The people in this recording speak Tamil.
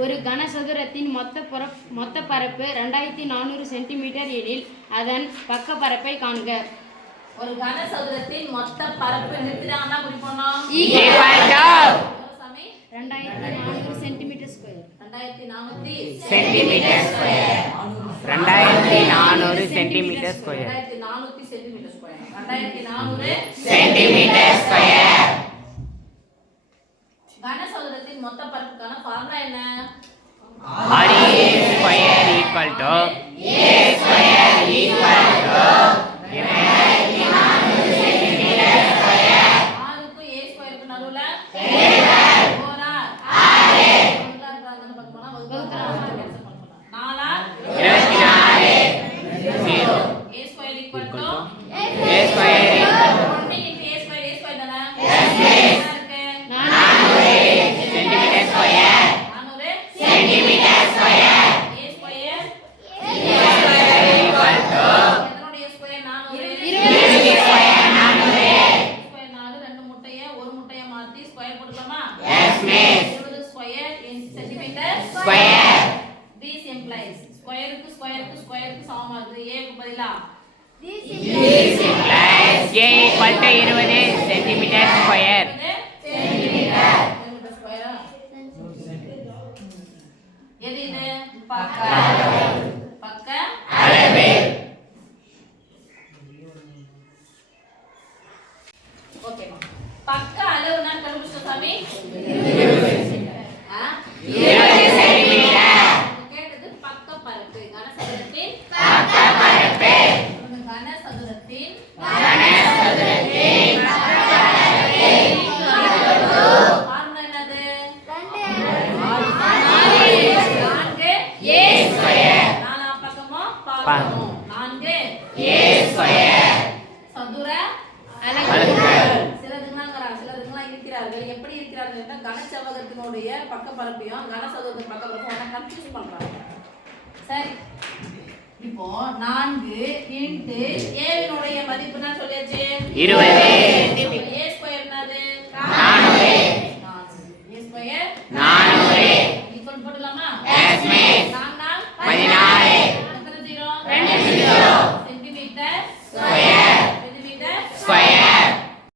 ஒரு கனசதுரத்தின் மொத்த பரப்பு 2400 சென்டிமீட்டர் எனில் அதன் பக்க பரப்பை காண்க. ஒரு கனசதுரத்தின் மொத்த பரப்பு நிறுத்திட்டாங்கன்னா குறிப்போம் 2400 centimetre square. 2400 centimetre square. 2400 centimetre square. 2400 centimetre square. கனசதுரத்தின் மொத்த பரப்புக்கான ஃபார்முலா என்ன? r square equal to a square equal to 2400 centimetre square. r க்கு a ஸ்கொயருக்கு நடுவுல 20 சென்டிமீட்டர் ஸ்கொயர். எது இது? பக்க அளவு. ஓகேமா. பக்க அளவுனா கண்டுபிடிச்சோம் சாமி. 20 சென்டிமீட்டர். கேட்டது பக்க பரப்பு. கனசதுரத்தின் பக்க பரப்பு. கனசதுரத்தின் ஃபார்முலா என்னது? 4 a ஸ்கொயர். நாலா பக்கமும் பார்க்கணும். 4 a ஸ்கொயர். சதுர அலகுகள். சிலதுங்களாம் இருக்கிறார்கள். எப்படி இருக்கிறார்கள் என்றால் கனசெவ்வகத்தினுடைய பக்கப்பரப்பையும் கனசதுரத்தின் பக்கப்பரப்பையும் ஒண்ணா கன்ஃபியூஸ் பண்றாங்க. சரி, இப்போ 4 × a வினுடைய மதிப்பு என்ன சொல்லியாச்சு? 20. a